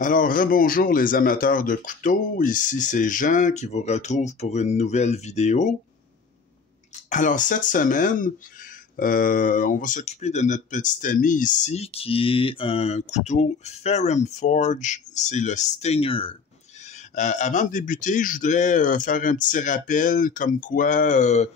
Alors, rebonjour les amateurs de couteaux, ici c'est Jean qui vous retrouve pour une nouvelle vidéo. Alors, cette semaine, on va s'occuper de notre petit ami ici qui est un couteau Ferrum Forge, c'est le Stinger. Avant de débuter, je voudrais faire un petit rappel comme quoi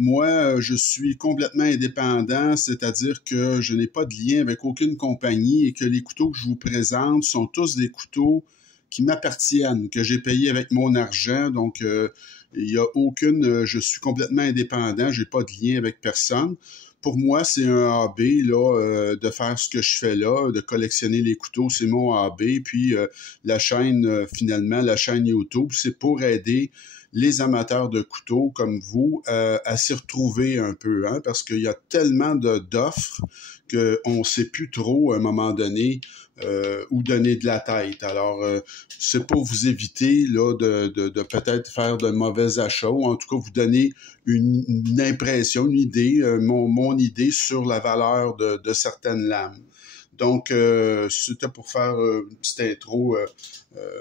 moi, je suis complètement indépendant, c'est-à-dire que je n'ai pas de lien avec aucune compagnie et que les couteaux que je vous présente sont tous des couteaux qui m'appartiennent, que j'ai payé avec mon argent. Donc, il n'y a aucune... je suis complètement indépendant, j'ai pas de lien avec personne. Pour moi, c'est un hobby là, de faire ce que je fais là, de collectionner les couteaux, c'est mon hobby. Puis la chaîne, finalement, la chaîne YouTube, c'est pour aider les amateurs de couteaux comme vous à s'y retrouver un peu, hein, parce qu'il y a tellement d'offres qu'on ne sait plus trop à un moment donné où donner de la tête. Alors, c'est pour vous éviter là, de peut-être faire de mauvais achats ou en tout cas vous donner une impression, une idée, mon idée sur la valeur de certaines lames. Donc, c'était pour faire une petite intro,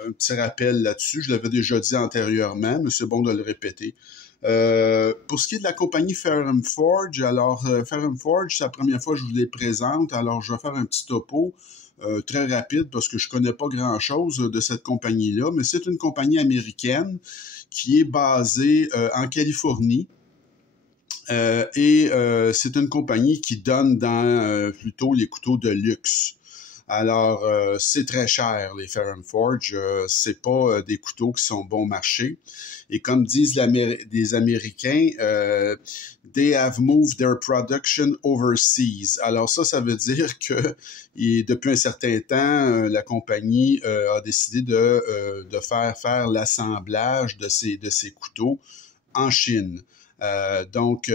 un petit rappel là-dessus. Je l'avais déjà dit antérieurement, mais c'est bon de le répéter. Pour ce qui est de la compagnie Ferrum Forge, alors Ferrum Forge, c'est la première fois que je vous les présente, alors je vais faire un petit topo très rapide parce que je connais pas grand-chose de cette compagnie-là, mais c'est une compagnie américaine qui est basée en Californie. C'est une compagnie qui donne dans plutôt les couteaux de luxe. Alors, c'est très cher, les Ferrum Forge. C'est pas des couteaux qui sont bon marché. Et comme disent les Américains, they have moved their production overseas. Alors ça veut dire que depuis un certain temps, la compagnie a décidé de faire l'assemblage de ces couteaux en Chine. Donc,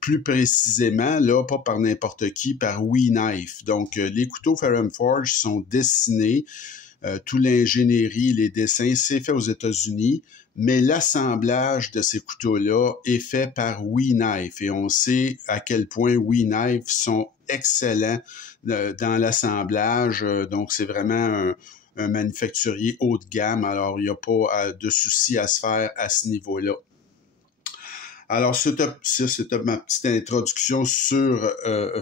plus précisément, là, pas par n'importe qui, par WeKnife. Donc, les couteaux Ferrum Forge sont dessinés, toute l'ingénierie, les dessins, c'est fait aux États-Unis, mais l'assemblage de ces couteaux-là est fait par WeKnife. Et on sait à quel point WeKnife sont excellents dans l'assemblage. Donc, c'est vraiment un manufacturier haut de gamme. Alors, il n'y a pas de souci à se faire à ce niveau-là. Alors, c'était ma petite introduction sur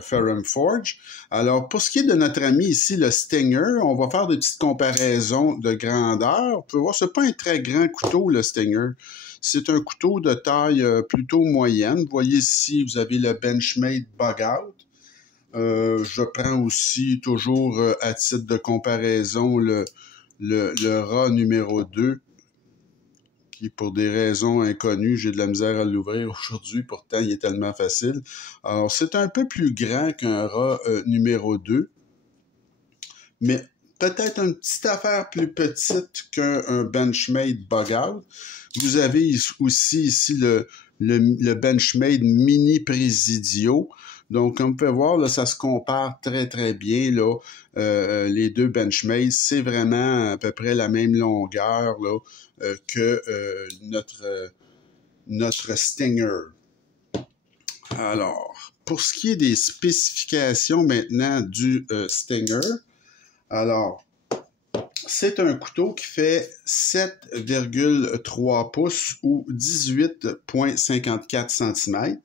Ferrum Forge. Alors, pour ce qui est de notre ami ici, le Stinger, on va faire des petites comparaisons de grandeur. Vous pouvez voir, c'est pas un très grand couteau, le Stinger. C'est un couteau de taille plutôt moyenne. Vous voyez ici, vous avez le Benchmade Bug Out. Je prends aussi toujours à titre de comparaison le rat numéro 2. Qui, pour des raisons inconnues, j'ai de la misère à l'ouvrir aujourd'hui, pourtant il est tellement facile. Alors, c'est un peu plus grand qu'un rat numéro 2, mais peut-être une petite affaire plus petite qu'un Benchmade Bug Out. Vous avez aussi ici le Benchmade Mini Presidio. Donc, comme vous pouvez voir, là, ça se compare très, très bien, là. Les deux Benchmade, c'est vraiment à peu près la même longueur, là, que notre Stinger. Alors, pour ce qui est des spécifications maintenant du Stinger, alors, c'est un couteau qui fait 7,3 pouces ou 18,54 cm.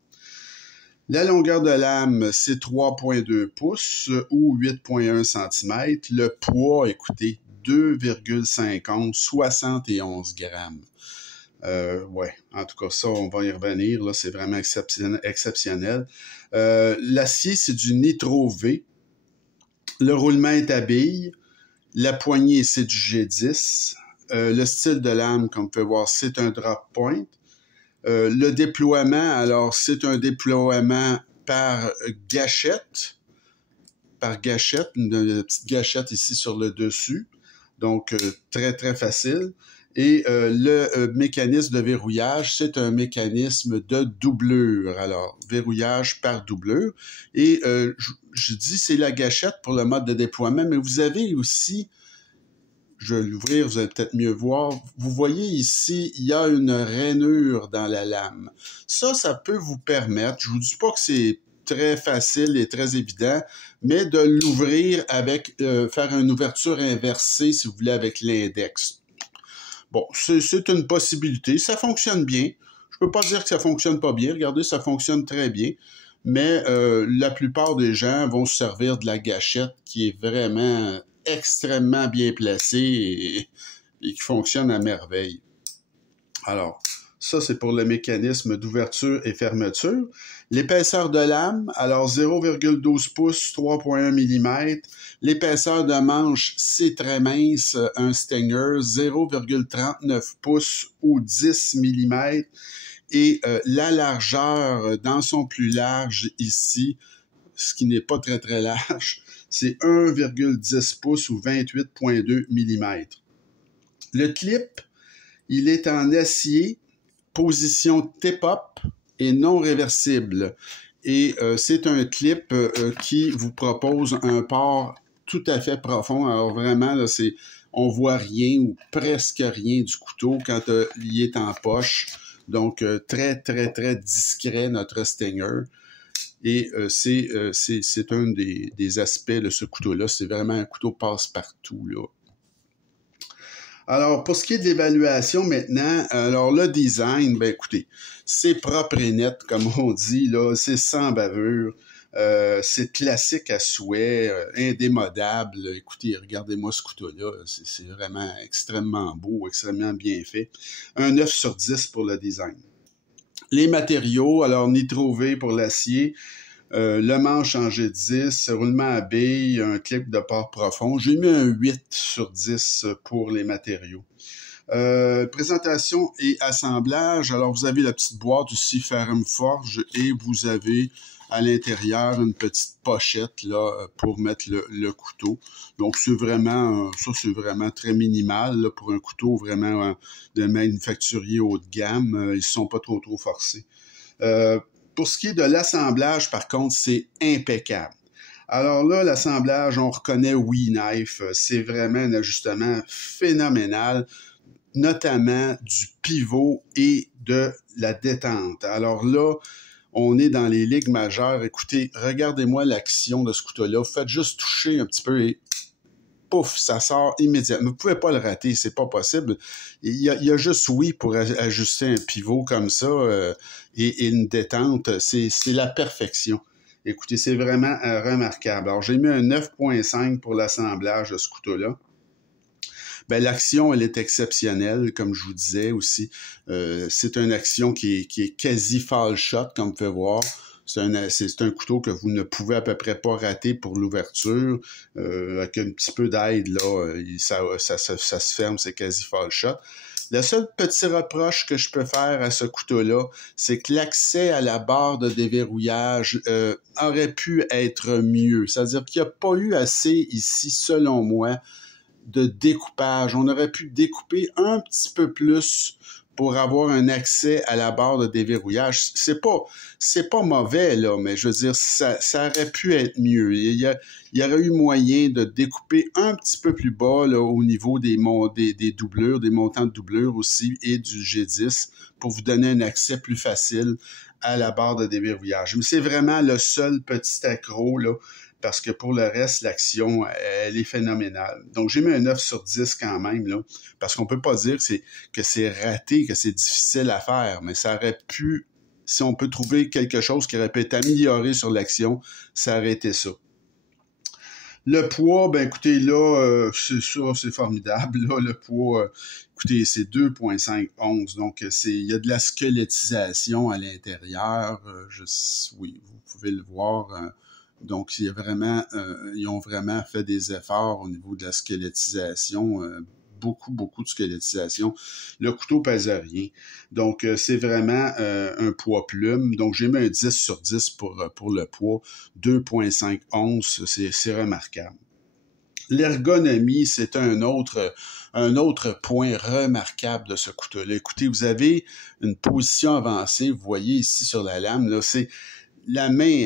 La longueur de lame, c'est 3,2 pouces ou 8,1 cm. Le poids, écoutez, 2,50, 71 grammes. Ouais, en tout cas, ça, on va y revenir. Là, c'est vraiment exceptionnel. L'acier, c'est du Nitro V. Le roulement est à bille. La poignée, c'est du G10. Le style de lame, comme vous pouvez voir, c'est un drop point. Le déploiement, alors c'est un déploiement par gâchette, une petite gâchette ici sur le dessus, donc très très facile. Et le mécanisme de verrouillage, c'est un mécanisme de doublure, alors verrouillage par doublure. Et je dis c'est la gâchette pour le mode de déploiement, mais vous avez aussi, je vais l'ouvrir, vous allez peut-être mieux voir. Vous voyez ici, il y a une rainure dans la lame. Ça peut vous permettre, je vous dis pas que c'est très facile et très évident, mais de l'ouvrir avec, faire une ouverture inversée, si vous voulez, avec l'index. Bon, c'est une possibilité. Ça fonctionne bien. Je peux pas dire que ça fonctionne pas bien. Regardez, ça fonctionne très bien. Mais la plupart des gens vont se servir de la gâchette qui est vraiment extrêmement bien placée et qui fonctionne à merveille. Alors, ça, c'est pour le mécanisme d'ouverture et fermeture. L'épaisseur de lame, alors 0,12 pouces, 3,1 mm. L'épaisseur de manche, c'est très mince, un Stinger, 0,39 pouces ou 10 mm. Et la largeur dans son plus large ici, ce qui n'est pas très très large, c'est 1,10 pouces ou 28,2 mm. Le clip, il est en acier, position tip-up et non réversible. Et c'est un clip qui vous propose un port tout à fait profond. Alors vraiment, là, on voit rien ou presque rien du couteau quand il est en poche. Donc, très, très, très discret, notre Stinger. Et c'est un des aspects de ce couteau-là. C'est vraiment un couteau passe-partout, là. Alors, pour ce qui est de l'évaluation maintenant, alors le design, ben écoutez, c'est propre et net, comme on dit, là, c'est sans bavure, c'est classique à souhait, indémodable. Écoutez, regardez-moi ce couteau-là, c'est vraiment extrêmement beau, extrêmement bien fait. Un 9 sur 10 pour le design. Les matériaux, alors Nitro V pour l'acier, le manche en G10, roulement à billes, un clip de port profond. J'ai mis un 8 sur 10 pour les matériaux. Présentation et assemblage. Alors, vous avez la petite boîte ici Ferrum Forge et vous avez à l'intérieur une petite pochette là pour mettre le couteau. Donc, c'est vraiment, ça c'est vraiment très minimal là, pour un couteau vraiment de manufacturier haut de gamme. Ils ne sont pas trop forcés. Pour ce qui est de l'assemblage, par contre, c'est impeccable. Alors là, l'assemblage, on reconnaît WeKnife. C'est vraiment un ajustement phénoménal, notamment du pivot et de la détente. Alors là, on est dans les ligues majeures. Écoutez, regardez-moi l'action de ce couteau-là. Faites juste toucher un petit peu et pouf, ça sort immédiatement. Vous ne pouvez pas le rater, c'est pas possible. Il y a juste pour ajuster un pivot comme ça et une détente. C'est la perfection. Écoutez, c'est vraiment remarquable. Alors, j'ai mis un 9.5 pour l'assemblage de ce couteau-là. Ben, l'action, elle est exceptionnelle, comme je vous disais aussi. C'est une action qui est quasi fall shot, comme vous pouvez voir. C'est un couteau que vous ne pouvez à peu près pas rater pour l'ouverture. Avec un petit peu d'aide, là, ça se ferme, c'est quasi fall shot. Le seul petit reproche que je peux faire à ce couteau-là, c'est que l'accès à la barre de déverrouillage aurait pu être mieux. C'est-à-dire qu'il n'y a pas eu assez ici, selon moi, de découpage. On aurait pu découper un petit peu plus pour avoir un accès à la barre de déverrouillage. C'est pas mauvais, là, mais je veux dire, ça aurait pu être mieux. Il y aurait eu moyen de découper un petit peu plus bas, là, au niveau des doublures, des montants de doublure aussi, et du G10, pour vous donner un accès plus facile à la barre de déverrouillage. Mais c'est vraiment le seul petit accroc, là, parce que pour le reste, l'action, elle est phénoménale. Donc, j'ai mis un 9 sur 10 quand même, là, parce qu'on peut pas dire que c'est raté, que c'est difficile à faire, mais ça aurait pu, si on peut trouver quelque chose qui aurait pu être amélioré sur l'action, ça aurait été ça. Le poids, ben écoutez, là, c'est ça, c'est formidable. Là, le poids, écoutez, c'est 2,5 onces. Donc, il y a de la squelettisation à l'intérieur. Oui, vous pouvez le voir. Donc, ils ont vraiment fait des efforts au niveau de la squelettisation, beaucoup de squelettisation. Le couteau pèse rien. Donc, c'est vraiment un poids plume. Donc, j'ai mis un 10 sur 10 pour le poids. 2,5 onces, c'est remarquable. L'ergonomie, c'est un autre point remarquable de ce couteau-là. Écoutez, vous avez une position avancée, vous voyez ici sur la lame, là, la main,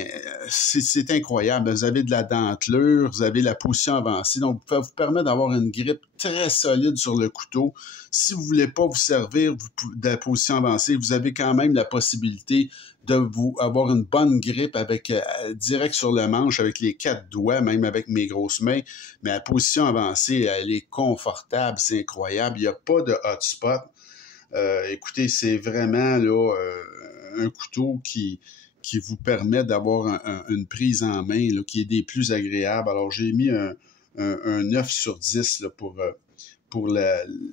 c'est incroyable. Vous avez de la dentelure, vous avez la position avancée, donc ça vous permet d'avoir une grippe très solide sur le couteau. Si vous voulez pas vous servir de la position avancée, vous avez quand même la possibilité de vous avoir une bonne grippe avec direct sur le manche avec les 4 doigts, même avec mes grosses mains. Mais la position avancée, elle est confortable, c'est incroyable. Il n'y a pas de hotspot. Écoutez, c'est vraiment là un couteau qui vous permet d'avoir une prise en main là, qui est des plus agréables. Alors, j'ai mis un 9 sur 10 là, pour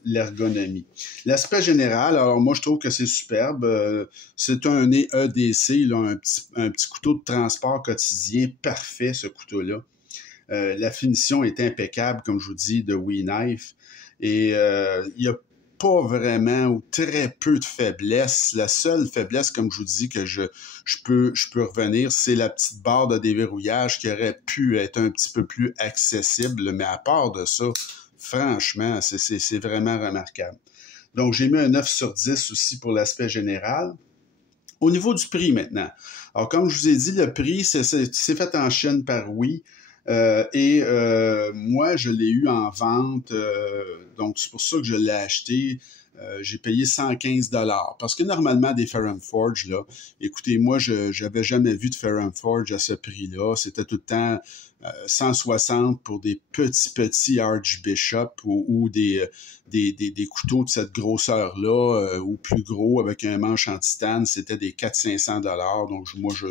l'ergonomie. L'aspect général, alors moi, je trouve que c'est superbe. C'est un EDC, là, un petit couteau de transport quotidien parfait, ce couteau-là. La finition est impeccable, comme je vous dis, de WeKnife. Et il y a pas vraiment ou très peu de faiblesse. La seule faiblesse, comme je vous dis, que je peux revenir, c'est la petite barre de déverrouillage qui aurait pu être un petit peu plus accessible. Mais à part de ça, franchement, c'est vraiment remarquable. Donc, j'ai mis un 9 sur 10 aussi pour l'aspect général. Au niveau du prix maintenant. Alors, comme je vous ai dit, le prix, c'est fait en Chine par Oui. Moi, je l'ai eu en vente, donc c'est pour ça que je l'ai acheté. J'ai payé 115 $. Parce que normalement, des Ferrum Forge, là, écoutez, moi, je n'avais jamais vu de Ferrum Forge à ce prix-là. C'était tout le temps 160 pour des petits Archbishop ou des couteaux de cette grosseur-là ou plus gros avec un manche en titane, c'était des 400-500 $. Donc, moi, je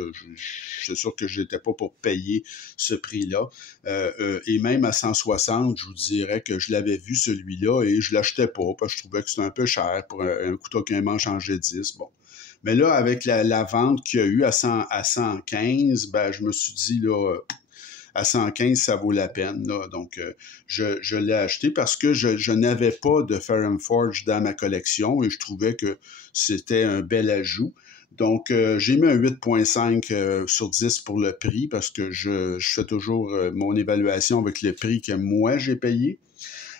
suis sûr que je n'étais pas pour payer ce prix-là. Et même à 160, je vous dirais que je l'avais vu celui-là et je l'achetais pas parce que je trouvais que c'était un peu cher pour un couteau qui a un manche en G10. Bon. Mais là, avec la vente qu'il y a eu à 115, ben, je me suis dit, là, à 115, ça vaut la peine. Là. Donc, je l'ai acheté parce que je n'avais pas de Ferrum Forge dans ma collection et je trouvais que c'était un bel ajout. Donc, j'ai mis un 8.5 sur 10 pour le prix parce que je fais toujours mon évaluation avec le prix que moi j'ai payé.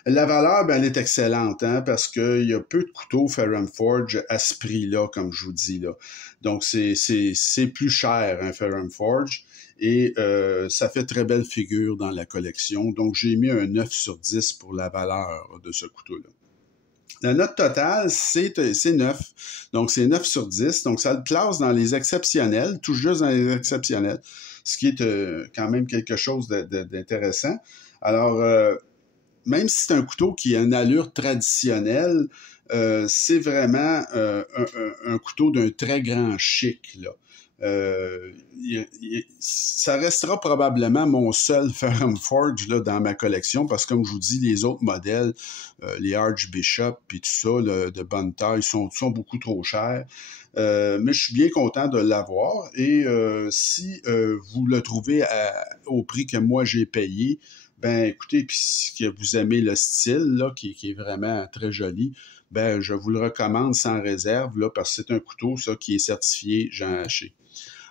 La valeur, ben, elle est excellente, hein, parce qu'il y a peu de couteaux Ferrum Forge à ce prix-là, comme je vous dis là. Donc, c'est plus cher, un Ferrum Forge, et ça fait très belle figure dans la collection. Donc, j'ai mis un 9 sur 10 pour la valeur de ce couteau-là. La note totale, c'est 9. Donc, c'est 9 sur 10. Donc, ça le classe dans les exceptionnels, tout juste dans les exceptionnels, ce qui est quand même quelque chose d'intéressant. Alors, même si c'est un couteau qui a une allure traditionnelle, c'est vraiment un couteau d'un très grand chic, là. Ça restera probablement mon seul Ferrum Forge là, dans ma collection parce que, comme je vous dis, les autres modèles, les Archbishop et tout ça, là, de bonne taille, sont beaucoup trop chers. Mais je suis bien content de l'avoir et si vous le trouvez au prix que moi j'ai payé, ben écoutez, puis si vous aimez le style là, qui est vraiment très joli, ben je vous le recommande sans réserve là, parce que c'est un couteau ça qui est certifié Jean Haché.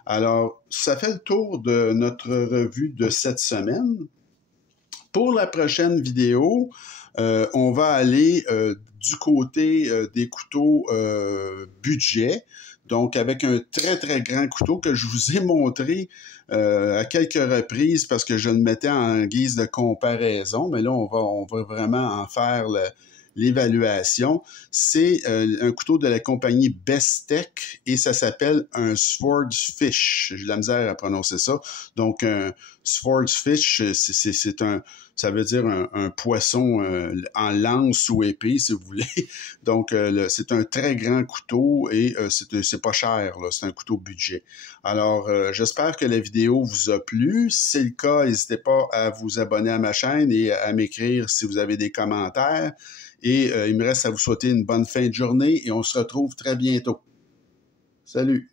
Alors, ça fait le tour de notre revue de cette semaine. Pour la prochaine vidéo, on va aller du côté des couteaux budget, donc avec un très, très grand couteau que je vous ai montré à quelques reprises parce que je le mettais en guise de comparaison, mais là, on va vraiment en faire l'évaluation. C'est un couteau de la compagnie Bestech et ça s'appelle un Swordfish. J'ai de la misère à prononcer ça. Donc, un Swordfish, ça veut dire un poisson en lance ou épée, si vous voulez. Donc, c'est un très grand couteau et c'est pas cher, là. C'est un couteau budget. Alors, j'espère que la vidéo vous a plu. Si c'est le cas, n'hésitez pas à vous abonner à ma chaîne et à m'écrire si vous avez des commentaires. Et il me reste à vous souhaiter une bonne fin de journée et on se retrouve très bientôt. Salut!